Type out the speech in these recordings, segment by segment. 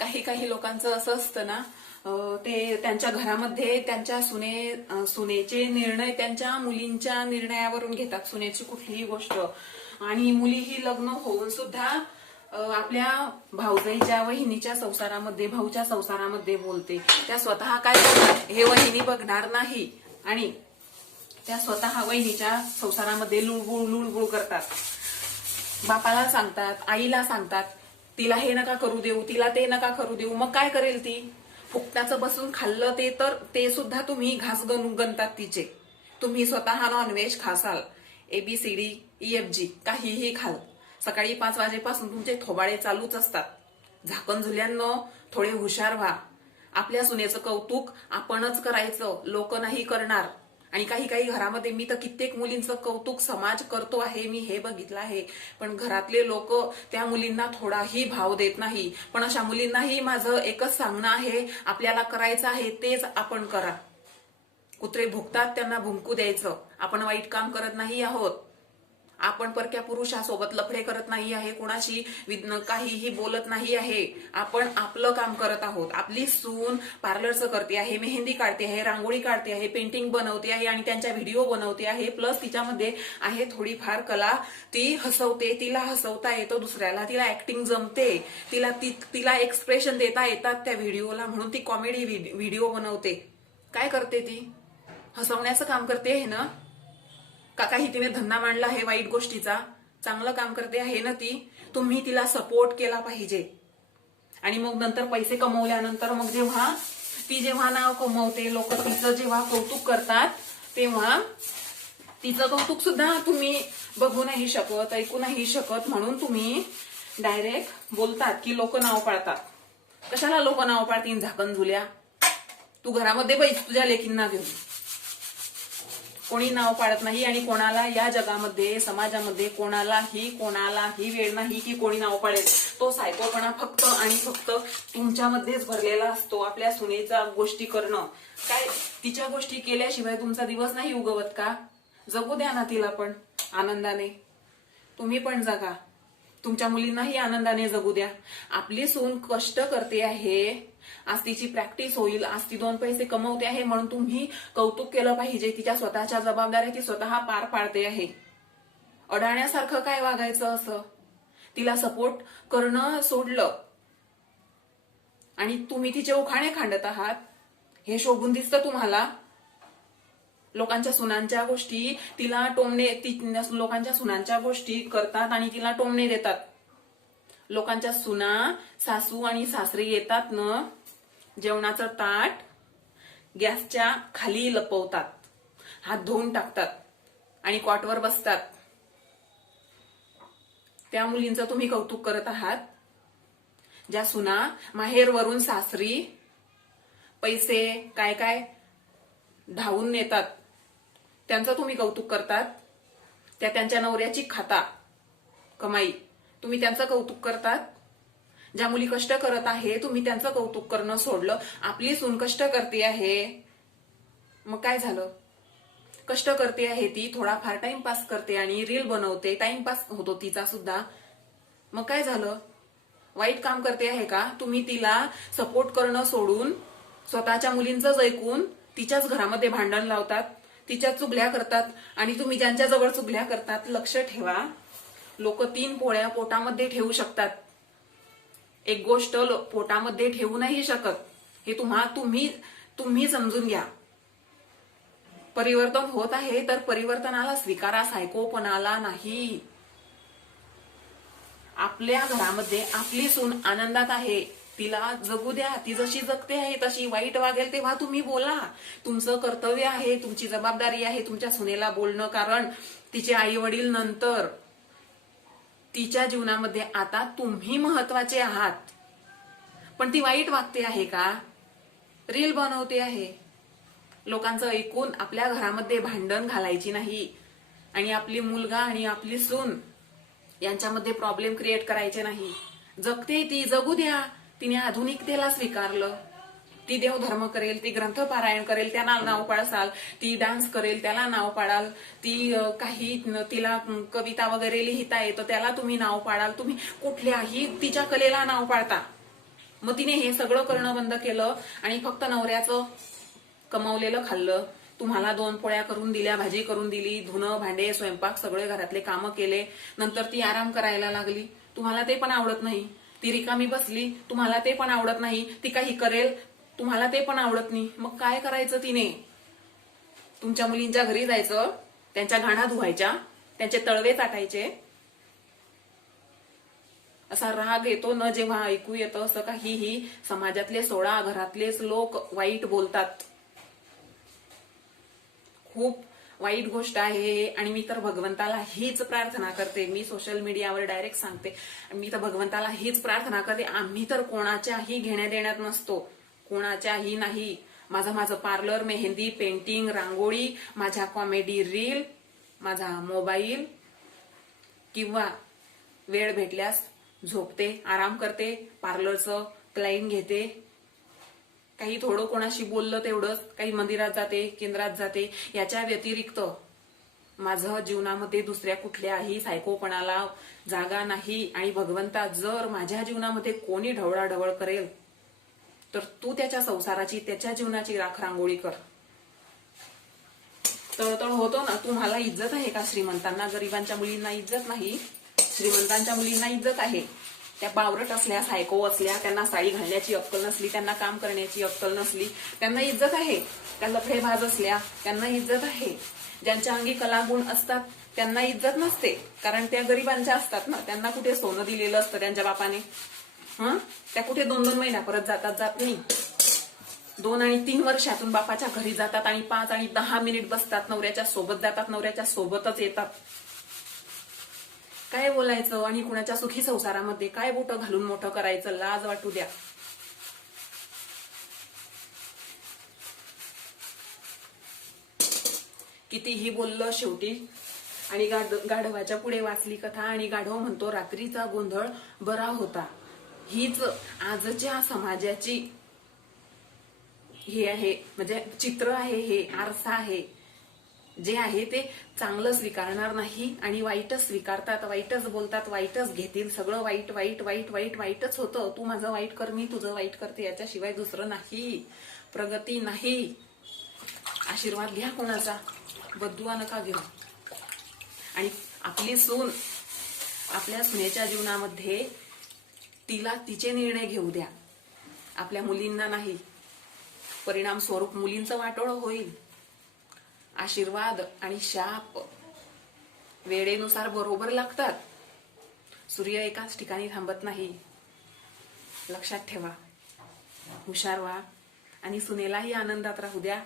काही काही लोकांचं असं असतं ना ते त्यांच्या घरामध्ये त्यांच्या सुने सुनेचे निर्णय त्यांच्या मुलींच्या निर्णयावरून घेतात सुनेची कुठलीही गोष्ट. आणि मुलीही लग्न होऊन सुद्धा आपल्या भाऊजाईच्या वहिनीच्या संसारामध्ये भाऊच्या संसारामध्ये बोलते. त्या स्वतः काय हे वहिनी बघणार नाही. आणि त्या स्वतः वहिनीच्या संसारामध्ये लुळबुळ लुळबुळ करतात. बापाला सांगतात आईला सांगतात तिला हे नका करू देऊ तिला ते नका करू देऊ. मग काय करेल ती? फुकटाचं बसून खाल्लं ते तर ते सुद्धा तुम्ही घास गणतात तिचे. तुम्ही स्वतः नॉनव्हेज खासाल. एबीसीडी ईएफजी e, काहीही खाल. सकाळी पाच वाजेपासून तुमचे थोबाळे चालूच असतात. झाकण झुल्यांनो थोडे हुशार व्हा. आपल्या सुनेचं कौतुक आपणच करायचं लोक नाही करणार. आणि काही काही घरामध्ये मी तर कित्येक मुलींचं कौतुक समाज करतो आहे मी हे बघितलं आहे. पण घरातले लोक त्या मुलींना थोडाही भाव देत नाही. पण अशा मुलींनाही माझं एकच सांगणं आहे आपल्याला करायचं आहे तेच आपण करा. कुत्रे भुकतात त्यांना भुंकू द्यायचं. आपण वाईट काम करत नाही आहोत. आपण परक्या पुरुषासोबत लफडे करत नाही आहे कुणाशी काहीही बोलत नाही आहे. आपण आपलं काम करत आहोत. आपली सून पार्लरचं करते आहे मेहंदी काढते आहे रांगोळी काढते आहे पेंटिंग बनवते आहे आणि त्यांच्या व्हिडिओ बनवते आहे. प्लस तिच्यामध्ये आहे थोडीफार कला. ती हसवते तिला हसवता येतो दुसऱ्याला. तिला ऍक्टिंग जमते. तिला ती तिला एक्सप्रेशन देता येतात त्या व्हिडिओला म्हणून ती कॉमेडी व्हिडिओ बनवते. काय करते ती? हसवण्याचं काम करते आहे ना? का काही तिने धंदा मांडला आहे वाईट गोष्टीचा. चांगलं काम करते आहे ना ती. तुम्ही तिला सपोर्ट केला पाहिजे. आणि मग नंतर पैसे कमवल्यानंतर मग जेव्हा ती जेव्हा नाव कमवते लोक तिचं जेव्हा कौतुक करतात तेव्हा तिचं कौतुक सुद्धा तुम्ही बघू नाही शकत ऐकू नाही शकत म्हणून तुम्ही डायरेक्ट बोलतात की लोक नाव पाळतात. कशाला लोक नाव पाळतील? झाकण झुल्या तू घरामध्ये बैस तुझ्या लेकींना घेऊन. कोणी नाव पाडत नाही आणि कोणाला या जगामध्ये समाजामध्ये कोणालाही कोणालाही वेळ नाही की कोणी नाव पाडेल. तो सायकोपणा फक्त आणि फक्त तुमच्यामध्येच भरलेला असतो आपल्या सुनेचा गोष्टी करणं. काय तिच्या गोष्टी केल्याशिवाय तुमचा दिवस नाही उगवत का? जगू द्या ना तिला पण आनंदाने. तुम्ही पण जगा. तुमच्या मुलींनाही आनंदाने जगू द्या. आपली सून कष्ट करते आहे आज तिची प्रॅक्टिस होईल आज ती दोन पैसे कमवते आहे म्हणून तुम्ही कौतुक केलं पाहिजे. तिच्या स्वतःच्या जबाबदाऱ्या ती स्वतः पार पाडते आहे. अडाण्यासारखं काय वागायचं असं? तिला सपोर्ट करणं सोडलं. आणि तुम्ही तिचे उखाणे खांडत आहात. हे शोभून दिसतं तुम्हाला. लोकांच्या सुनांच्या गोष्टी तिला टोमणे ती लोकांच्या सुनांच्या गोष्टी करतात आणि तिला टोमणे देतात. लोकांच्या सुना सासू आणि सासरे येतात न? जेवणाचं ताट गॅसच्या खाली लपवतात. हात धुवून टाकतात आणि कॉटवर बसतात. त्या मुलींचं तुम्ही कौतुक करत आहात? ज्या सुना माहेरवरून सासरी पैसे काय काय धावून नेतात त्यांचं तुम्ही कौतुक करतात? त्या त्यांच्या नवऱ्याची खाता कमाई. तुम्ही त्यांचं कौतुक करतात. ज्या मुली कष्ट करत आहे तुम्ही त्यांचं कौतुक करणं सोडलं. आपली सून कष्ट करते आहे. मग काय झालं? कष्ट करते आहे ती थोडाफार टाइमपास करते आणि रील बनवते. टाइमपास होतो तिचा सुद्धा. मग काय झालं? वाईट काम करते आहे का? तुम्ही तिला सपोर्ट करणं सोडून स्वतःच्या मुलींचंच ऐकून तिच्याच घरामध्ये भांडण लावतात तिच्या चुगल्या करतात आणि तुम्ही ज्यांच्या जवळ चुगल्या करतात लक्ष ठेवा. लोक तीन पोळ्या पोटामध्ये ठेवू शकतात. एक गोष्ट पोटामध्ये ठेवू नाही शकत. हे तुम्हा तुम्ही तुम्ही समजून घ्या. परिवर्तन होत आहे तर परिवर्तनाला स्वीकारा सायकोपणाला नाही. आपल्या घरामध्ये आपली सून आनंदात आहे. तिला जगू द्या ती जशी जगते आहे तशी वाईट वागेल तेव्हा तुम्ही बोला. तुमचं कर्तव्य आहे तुमची जबाबदारी आहे तुमच्या सुनेला बोलणं कारण तिचे आई वडील नंतर तिच्या जीवनामध्ये आता तुम्ही महत्त्वाचे आहात. पण ती वाईट वागते आहे का? रील बनवते आहे. लोकांचं ऐकून आपल्या घरामध्ये भांडण घालायची नाही आणि आपली मुलगा आणि आपली सून यांच्यामध्ये प्रॉब्लेम क्रिएट करायचे नाही. जगते ती जगू द्या. तिने आधुनिकतेला स्वीकारलं. ती देवधर्म करेल ती ग्रंथ पारायण करेल त्याला नाव पाळसाल ती डान्स करेल त्याला नाव पाडाल ती काही तिला कविता वगैरे लिहिता येतं त्याला तुम्ही नाव पाडाल तुम्ही कुठल्याही तिच्या कलेला नाव पाळता. मग तिने हे सगळं करणं बंद केलं आणि फक्त नवऱ्याचं कमावलेलं खाल्लं. तुम्हाला दोन पोळ्या करून दिल्या भाजी करून दिली धुणं भांडे स्वयंपाक सगळे घरातले कामं केले. नंतर ती आराम करायला लागली. तुम्हाला ते पण आवडत नाही. ती रिकामी बसली. तुम्हाला ते पण आवडत नाही. ती काही करेल तुम्हाला ते पण आवडत नाही. मग काय करायचं तिने? तुमच्या मुलींच्या घरी जायचं त्यांच्या घाणा धुवायच्या त्यांचे तळवे चाटायचे. असा राग येतो न जेव्हा ऐकू येतं असं काहीही. समाजातले सोळा घरातलेच लोक वाईट बोलतात. खूप वाईट गोष्ट आहे आणि मी तर भगवंताला हीच प्रार्थना करते. मी सोशल मीडियावर डायरेक्ट सांगते. मी तर भगवंताला हीच प्रार्थना करते. आम्ही तर कोणाच्याही घेण्या देण्यात नसतो. कोणाच्याही नाही. माझं माझं पार्लर मेहंदी पेंटिंग रांगोळी माझ्या कॉमेडी रील माझा मोबाईल किंवा वेळ भेटल्यास झोपते आराम करते पार्लरचं क्लाइंट घेते. काही थोडं कोणाशी बोललं तेवढंच काही मंदिरात जाते केंद्रात जाते याच्या व्यतिरिक्त माझं जीवनामध्ये दुसऱ्या कुठल्याही सायकोपणाला जागा नाही. आणि भगवंता जर माझ्या जीवनामध्ये कोणी ढवळाढवळ करेल तर तू त्याच्या संसाराची त्याच्या जीवनाची राख रांगोळी कर. तळतळ होतो ना तुम्हाला इज्जत आहे का श्रीमंतांना? गरिबांच्या मुलींना इज्जत नाही. श्रीमंतांच्या मुलींना इज्जत आहे. त्या बावरट असल्या सायको असल्या त्यांना साडी घालण्याची अक्कल नसली त्यांना काम करण्याची अक्कल नसली त्यांना इज्जत आहे. त्या लफडेबाज असल्या त्यांना इज्जत आहे. ज्यांच्या अंगी कलागुण असतात त्यांना इज्जत नसते. कारण त्या गरिबांच्या असतात ना त्यांना कुठे सोनं दिलेलं असतं त्यांच्या बापाने? हं? त्या कुठे दोन दोन महिना परत जातात जात नाही. दोन आणि तीन वर्षातून बापाच्या घरी जातात आणि पाच आणि दहा मिनिट बसतात नवऱ्याच्या सोबत जातात नवऱ्याच्या सोबतच येतात. काय बोलायचं? आणि कुणाच्या सुखी संसारामध्ये काय बोट घालून मोठं करायचं? लाज वाटू द्या. कितीही बोललं शेवटी आणि गाढ- गाढवाच्या पुढे वाचली कथा आणि गाढव म्हणतो रात्रीचा गोंधळ बरा होता. हीच आजच्या समाजाची हे आहे म्हणजे चित्र आहे हे आरसा आहे. जे आहे ते चांगलं स्वीकारणार नाही आणि वाईटच स्वीकारतात वाईटच बोलतात वाईटच घेतील. सगळं वाईट वाईट वाईट वाईट वाईटच होतं. तू माझं वाईट कर मी तुझं वाईट करते. याच्याशिवाय दुसरं नाही. प्रगती नाही. आशीर्वाद घ्या कोणाचा. बद्दुआ नका घेऊ. आणि आपली सून आपल्या सुनेच्या जीवनामध्ये तिला तिचे निर्णय घेऊ द्या. आपल्या मुलींना नाही. परिणाम स्वरूप मुलींचं वाटोळं होईल. आशीर्वाद आणि शाप वेळेनुसार बरोबर लागतात. सूर्य एकाच ठिकाणी थांबत नाही. लक्षात ठेवा. हुशार व्हा आणि सुनेलाही आनंदात राहू द्या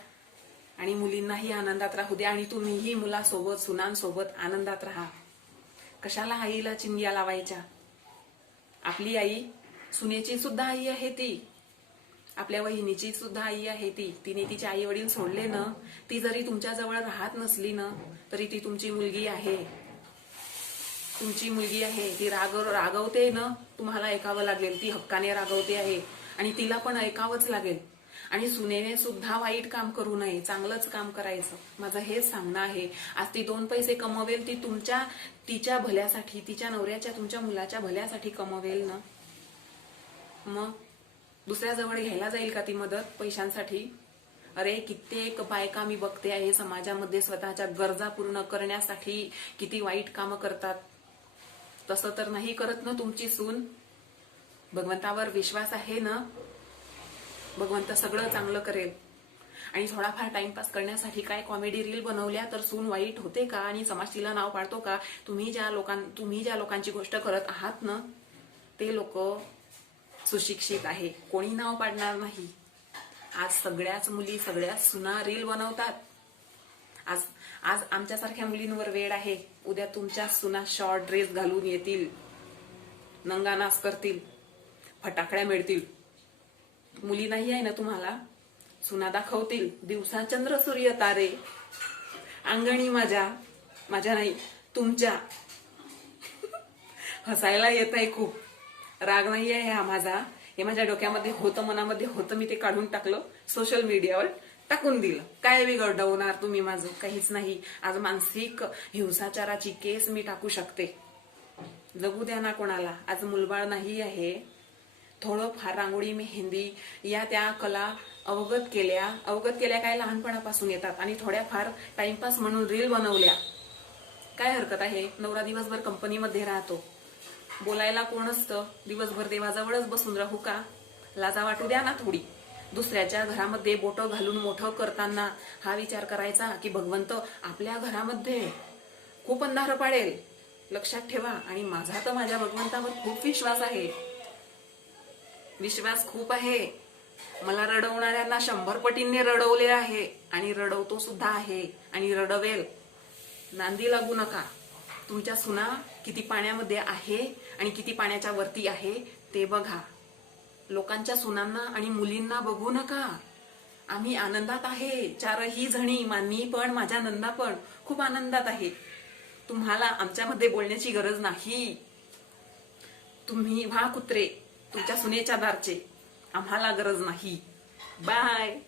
आणि मुलींनाही आनंदात राहू द्या आणि तुम्हीही मुलासोबत सुनांसोबत आनंदात राहा. कशाला आईला चिंग्या लावायच्या? आपली आई सुनेची सुद्धा आई आहे ती. आपल्या वहिनीची सुद्धा आई आहे ती. तिने तिचे आई वडील सोडले ना ती जरी तुमच्या जवळ राहत नसली ना तरी ती तुमची मुलगी आहे. तुमची मुलगी आहे. ती राग रागवते ना तुम्हाला ऐकावं लागेल. ती हक्काने रागवते आहे. आणि तिला पण ऐकावंच लागेल. आणि सुनेने सुद्धा वाईट काम करू नये चांगलंच काम करायचं. माझं हेच सांगणं आहे. आज ती दोन पैसे कमवेल ती तुमच्या तिच्या भल्यासाठी तिच्या नवऱ्याच्या तुमच्या मुलाच्या भल्यासाठी कमवेल ना? मग? दुसऱ्याजवळ घ्यायला जाईल का ती मदत पैशांसाठी? अरे कित्येक बायका मी बघते आहे समाजामध्ये स्वतःच्या गरजा पूर्ण करण्यासाठी किती वाईट कामं करतात. तसं तर नाही करत ना तुमची सून? भगवंतावर विश्वास आहे ना? भगवंत सगळं चांगलं करेल. आणि थोडाफार टाइमपास करण्यासाठी काय कॉमेडी रील बनवल्या तर सून वाईट होते का? आणि समाज तिला नाव पाडतो का? तुम्ही ज्या लोकां तुम्ही ज्या लोकांची गोष्ट करत आहात ना ते लोक सुशिक्षित आहे. कोणी नाव पाडणार नाही. आज सगळ्याच मुली सगळ्याच सुना रील बनवतात. आज आज आमच्यासारख्या मुलींवर वेळ आहे. उद्या तुमच्या सुना शॉर्ट ड्रेस घालून येतील. नंगानास करतील. फटाकड्या मिळतील. मुली नाही आहे ना तुम्हाला? सुना दाखवतील. दिवसा चंद्र सूर्य तारे. अंगणी माझ्या. माझ्या नाही तुमच्या. हसायला येत आहे खूप. राग नाही आहे हा माझा. हे माझ्या डोक्यामध्ये होतं मनामध्ये होतं. मी ते काढून टाकलं सोशल मीडियावर टाकून दिलं. काय बिघडवणार तुम्ही माझं? काहीच नाही. आज मानसिक हिंसाचाराची केस मी टाकू शकते. जगू द्या ना कोणाला. आज मुलबाळ नाही आहे. थोडं फार रांगोळी मेहंदी या त्या कला अवगत केल्या. अवगत केल्या काय? लहानपणापासून येतात आणि थोड्याफार टाइमपास म्हणून रील बनवल्या. काय हरकत आहे? नवरा दिवसभर कंपनीमध्ये राहतो. बोलायला कोण असतं? दिवसभर देवाजवळच बसून राहू का? लाजा वाटू द्या ना थोडी. दुसऱ्याच्या घरामध्ये बोटं घालून मोठं करताना हा विचार करायचा की भगवंत आपल्या घरामध्ये खूप अंधार पाडेल. लक्षात ठेवा आणि माझा तर माझ्या भगवंतावर खूप विश्वास आहे. विश्वास खूप आहे. मला रडवणाऱ्यांना शंभर पटींनी रडवले आहे आणि रडवतो सुद्धा आहे आणि रडवेल. नांदी लागू नका. तुमच्या सुना किती पाण्यामध्ये आहे आणि किती पाण्याच्या वरती आहे ते बघा. लोकांच्या सुनांना आणि मुलींना बघू नका. आम्ही आनंदात आहे. चारही जणी मान्नी पण माझ्या नंदा पण खूप आनंदात आहे. तुम्हाला आमच्यामध्ये बोलण्याची गरज नाही. तुम्ही व्हा कुत्रे. तुमच्या सुनेच्या दारचे. आम्हाला गरज नाही. बाय.